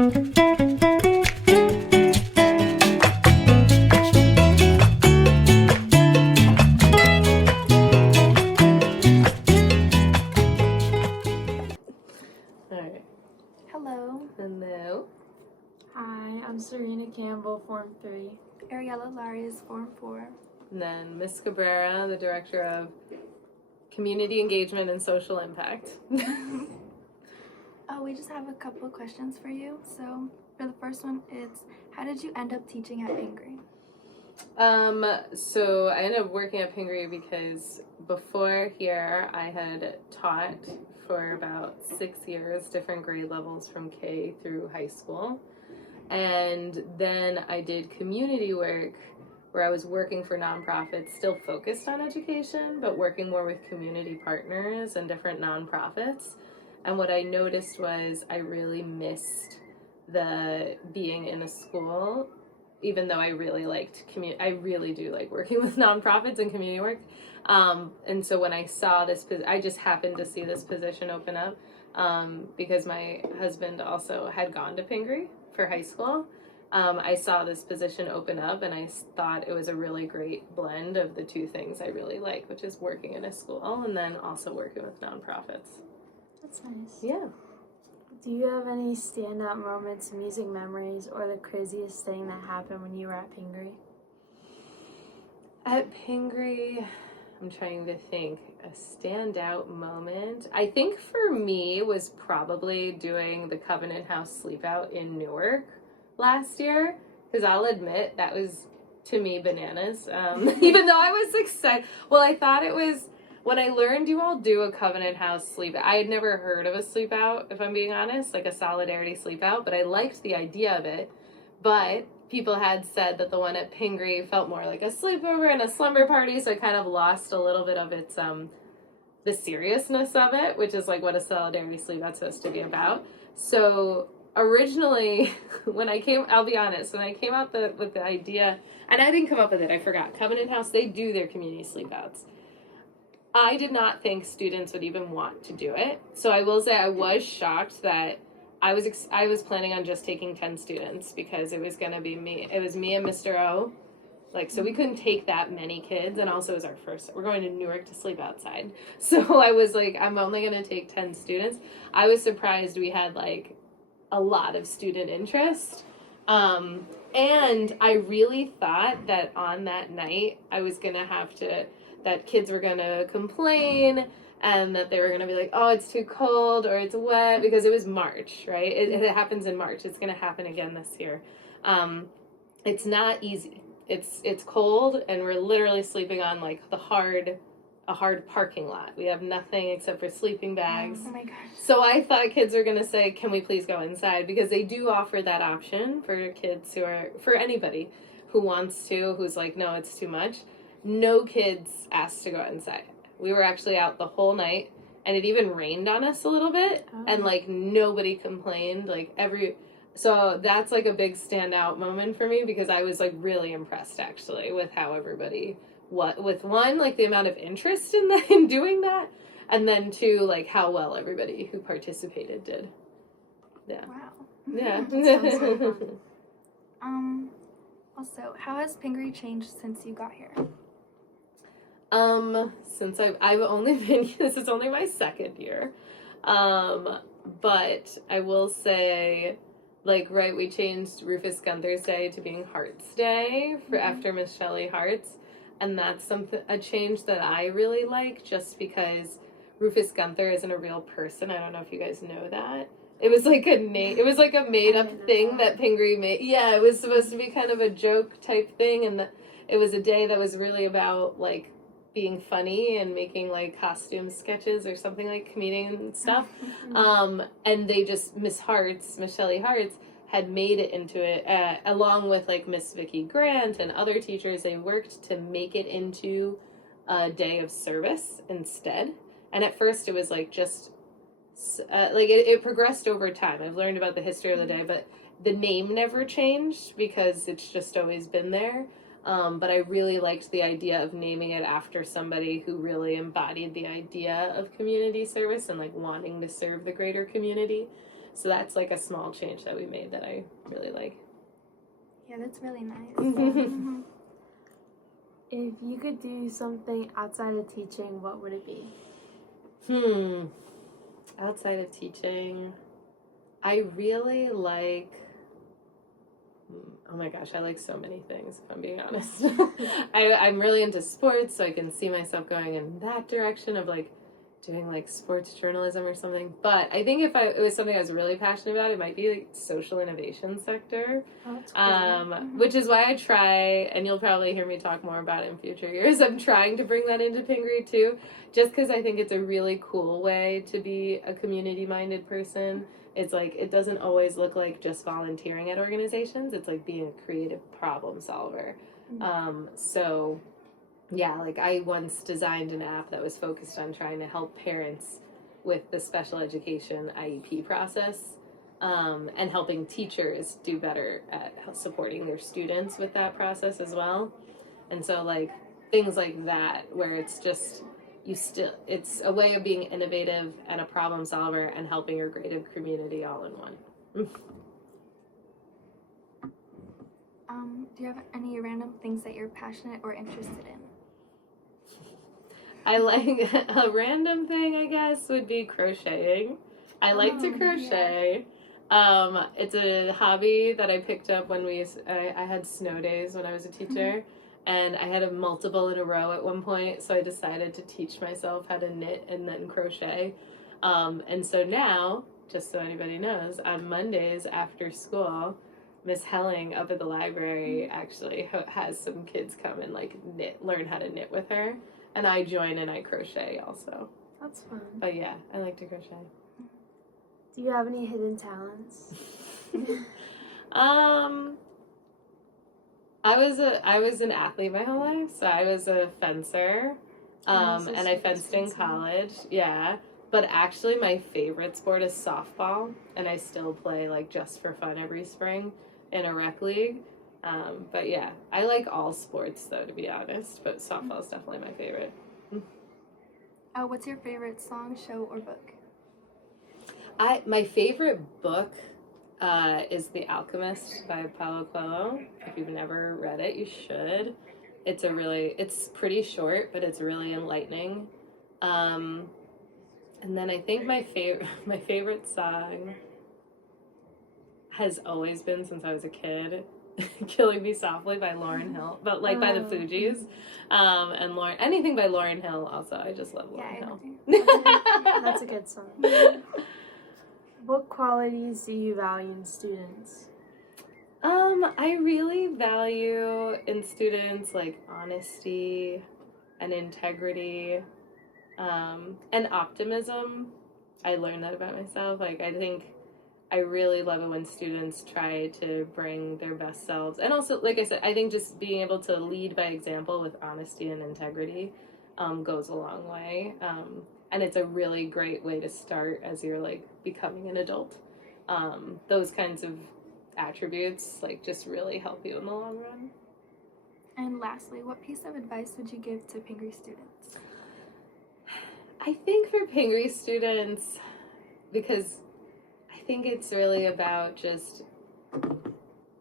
Alright. Hello. Hello. Hi, I'm Serena Campbell, Form 3. Ariella, Allariez, Form 4. And then Miss Cabrerra, the Director of Community Engagement and Social Impact. We just have a couple of questions for you. So for the first one, it's how did you end up teaching at Pingry? So I ended up working at Pingry because before here I had taught for about 6 years, different grade levels from K through high school. And then I did community work where I was working for nonprofits, still focused on education, but working more with community partners and different nonprofits. And what I noticed was I really missed the being in a school, even though I really liked I really do like working with nonprofits and community work. And so when I saw this, I just happened to see this position open up because my husband also had gone to Pingry for high school. I saw this position open up and I thought it was a really great blend of the two things I really like, which is working in a school and then also working with nonprofits. That's nice. Yeah. Do you have any standout moments, music memories, or the craziest thing that happened when you were at Pingry? At Pingry, I'm trying to think, a standout moment. I think for me was probably doing the Covenant House Sleepout in Newark last year, because I'll admit that was, to me, bananas. Even though I was excited. Well, I thought it was, when I learned you all do a Covenant House sleep, I had never heard of a sleep out, if I'm being honest, like a solidarity sleep out, but I liked the idea of it. But people had said that the one at Pingry felt more like a sleepover and a slumber party, so I kind of lost a little bit of its, the seriousness of it, which is like what a solidarity sleep out's supposed to be about. So originally, I'll be honest, when I came out with the idea, and I didn't come up with it, I forgot, Covenant House, they do their community sleep outs. I did not think students would even want to do it. So I will say I was shocked that I was planning on just taking 10 students because it was going to be me. It was me and Mr. O. So we couldn't take that many kids. And also it was our first, we're going to Newark to sleep outside. So I was like, I'm only going to take 10 students. I was surprised we had a lot of student interest. And I really thought that on that night I was going to that kids were going to complain and that they were going to be like, oh, it's too cold or it's wet, because it was March, right? It happens in March. It's going to happen again this year. It's not easy. It's cold and we're literally sleeping on a hard parking lot. We have nothing except for sleeping bags. Oh my gosh. So I thought kids were going to say, can we please go inside? Because they do offer that option for kids for anybody who wants to, who's like, no, it's too much. No kids asked to go inside. We were actually out the whole night, and it even rained on us a little bit, and nobody complained. So that's a big standout moment for me, because I was really impressed actually with how everybody, with one, the amount of interest in doing that, and then two, how well everybody who participated did. Yeah. Wow. Yeah. That sounds so fun. Also, how has Pingry changed since you got here? Since I've only been, this is only my second year. But I will say, we changed Rufus Gunther's Day to being Hearts Day after Miss Shelley Hearts. And that's a change that I really like, just because Rufus Gunther isn't a real person. I don't know if you guys know that. It was a name. It was a made-up thing that Pingry made. Yeah, it was supposed to be kind of a joke type thing, and it was a day that was really about being funny and making costume sketches or something, comedian and stuff. And they just Miss Shelley Hearts had made it into it, along with Miss Vicky Grant and other teachers. They worked to make it into a day of service instead. And at first it was just it progressed over time. I've learned about the history of the day, but the name never changed because it's just always been there. But I really liked the idea of naming it after somebody who really embodied the idea of community service and wanting to serve the greater community. So that's like a small change that we made that I really like. Yeah, that's really nice. Mhm. If you could do something outside of teaching, what would it be? Outside of teaching, I really like, oh my gosh, I like so many things, if I'm being honest. I'm really into sports, so I can see myself going in that direction of like doing like sports journalism or something. But I think if it was something I was really passionate about, it might be like social innovation sector. Oh, that's cool. Which is why I try, and you'll probably hear me talk more about it in future years. I'm trying to bring that into Pingry too, just because I think it's a really cool way to be a community-minded person. It's like, it doesn't always look like just volunteering at organizations. It's like being a creative problem solver. So yeah, like I once designed an app that was focused on trying to help parents with the special education IEP process, and helping teachers do better at supporting their students with that process as well. And so like things like that, where it's just, it's a way of being innovative and a problem solver and helping your creative community all in one. Do you have any random things that you're passionate or interested in? I like a random thing, I guess, would be crocheting. I like to crochet. Yeah. It's a hobby that I picked up when I had snow days when I was a teacher, and I had multiple in a row at one point, so I decided to teach myself how to knit and then crochet. And so now, just so anybody knows, on Mondays after school, Miss Helling up at the library actually has some kids come and like learn how to knit with her. And I join and I crochet also. That's fun. But yeah, I like to crochet. Do you have any hidden talents? I was an athlete my whole life, so I was a fencer. And I fenced in college. Yeah. But actually my favorite sport is softball, and I still play like just for fun every spring in a rec league. But yeah, I like all sports though, to be honest, but softball is definitely my favorite. What's your favorite song, show, or book? My favorite book is The Alchemist by Paulo Coelho. If you've never read it, you should. It's pretty short, but it's really enlightening. And then I think my favorite song has always been, since I was a kid, Killing Me Softly by Lauryn Hill, but like by the Fugees. And anything by Lauryn Hill also. I just love Lauryn Hill. That's a good song. What qualities do you value in students? I really value in students like honesty and integrity, and optimism. I learned that about myself. Like, I think I really love it when students try to bring their best selves. And also, like I said, I think just being able to lead by example with honesty and integrity goes a long way. And it's a really great way to start as you're like becoming an adult. Those kinds of attributes like just really help you in the long run. And lastly, what piece of advice would you give to Pingry students? I think for Pingry students, because I think it's really about just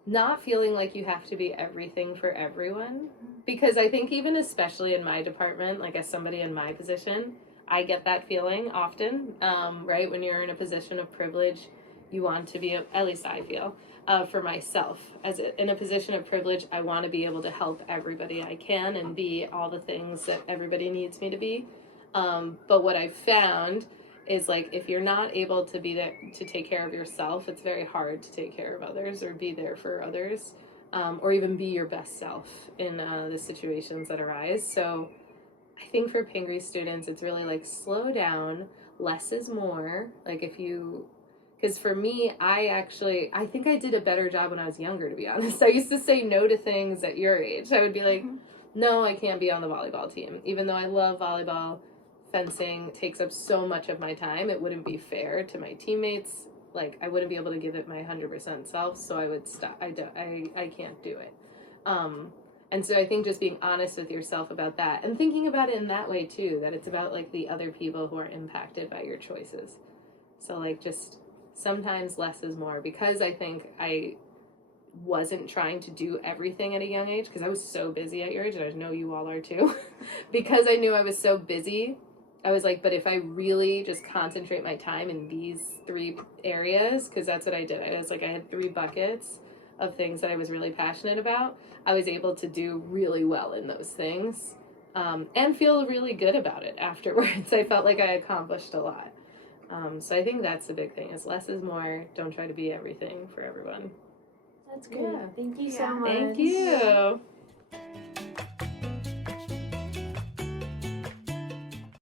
not feeling like you have to be everything for everyone. Because I think even especially in my department, like as somebody in my position, I get that feeling often, right? When you're in a position of privilege, you want to be, at least I feel, for myself. In a position of privilege, I want to be able to help everybody I can and be all the things that everybody needs me to be. But what I've found is like if you're not able to be there to take care of yourself, it's very hard to take care of others or be there for others, or even be your best self in the situations that arise. So I think for Pingry students, it's really like slow down, less is more. Like because for me, I think I did a better job when I was younger, to be honest. I used to say no to things at your age. I would be like, no, I can't be on the volleyball team. Even though I love volleyball, fencing takes up so much of my time. It wouldn't be fair to my teammates. Like, I wouldn't be able to give it my 100% self, so I would stop. I can't do it. And so I think just being honest with yourself about that and thinking about it in that way too, that it's about like the other people who are impacted by your choices. So like just sometimes less is more, because I think I wasn't trying to do everything at a young age, because I was so busy at your age, and I know you all are too. Because I knew I was so busy, I was like, but if I really just concentrate my time in these 3 areas, because that's what I did. I was like, I had 3 buckets of things that I was really passionate about. I was able to do really well in those things, and feel really good about it afterwards. I felt like I accomplished a lot. So I think that's the big thing, is less is more. Don't try to be everything for everyone. That's good. Yeah. Thank you so Yeah. much. Thank you.